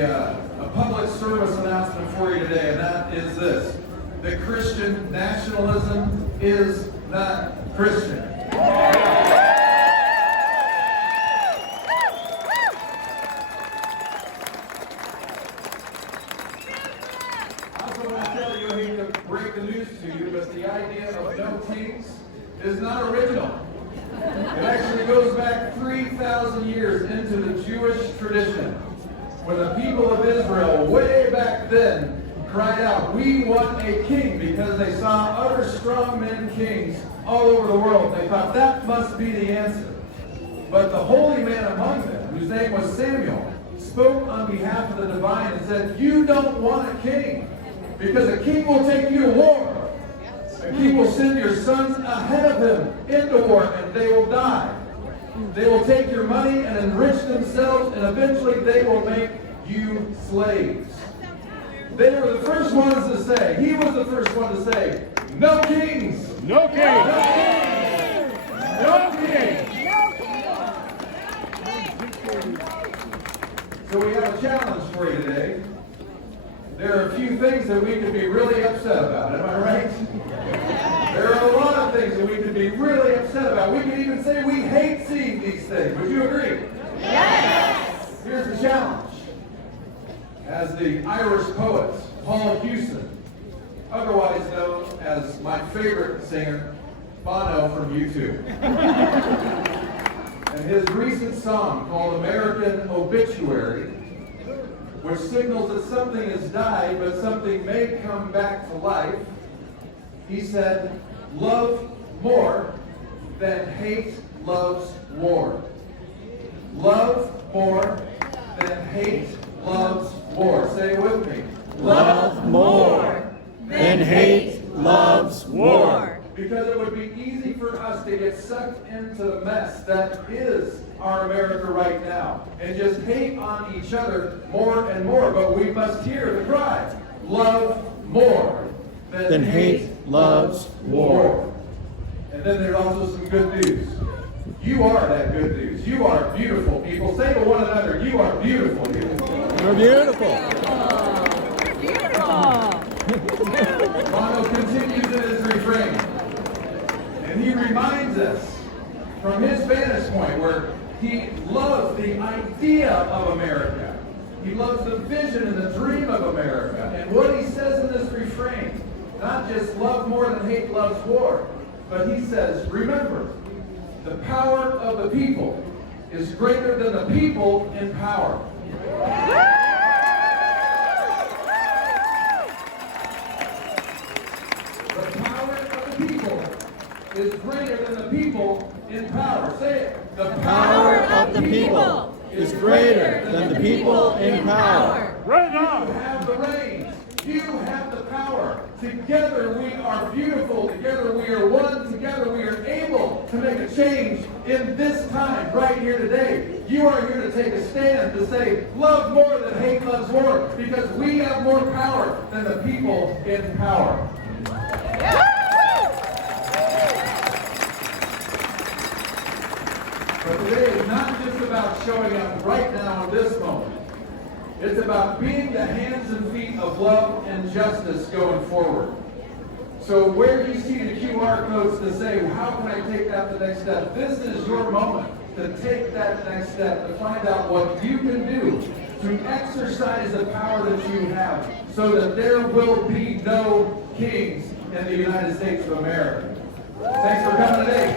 a public service announcement for you today, and that is this. That Christian nationalism is not Christian. I also want to tell you, I hate to break the news to you, but the idea of no kings is not original. It actually goes back 3,000 years into the Jewish tradition, when the people of Israel, way back then, cried out, "We want a king," because they saw other strongmen kings all over the world. They thought that must be the answer. But the holy man among them, whose name was Samuel, spoke on behalf of the divine and said, "You don't want a king, because a king will take you to war. A king will send your sons ahead of him into war, and they will die. They will take your money and enrich themselves, and eventually they will make you slaves." They were the first ones to say, he was the first one to say, "No kings! No king! No kings! No kings!" So we have a challenge for you today. There are a few things that we could be really upset about, am I right? There are a lot of things that we could be really upset about. We could even say we hate seeing these things. Would you agree? Yes! Here's the challenge. As the Irish poet Paul Hewson, otherwise known as my favorite singer, Bono from U2, and his recent song called American Obituary, which signals that something has died but something may come back to life, he said, "Love more than hate loves war. Love more than hate loves war." Say it with me. Love more than hate loves war. Because it would be easy for us to get sucked into the mess that is our America right now and just hate on each other more and more. But we must hear the cry, "Love more than hate loves war." And then there's also some good news. You are that good news. You are beautiful people. Say to one another, "You are beautiful." We're beautiful. Bono continues in his refrain, and he reminds us from his vantage point where he loves the idea of America. He loves the vision and the dream of America. And what he says in this refrain, not just love more than hate loves war, but he says, remember, the power of the people is greater than the people in power. The power of the people is greater than the people in power. Say it. The power of the people is greater than the people in power. Right on. You have the reins. You have the power. Together we are beautiful. Together we are one. Together we are able to make a change in this time, right here today. You are here to take a stand to say, love more than hate loves war, because we have more power than the people in power. But today is not just about showing up right now in this moment. It's about being the hands and feet of love and justice going forward. So where you see the QR codes to say, how can I take that the next step? This is your moment to take that next step, to find out what you can do to exercise the power that you have so that there will be no kings in the United States of America. Thanks for coming today.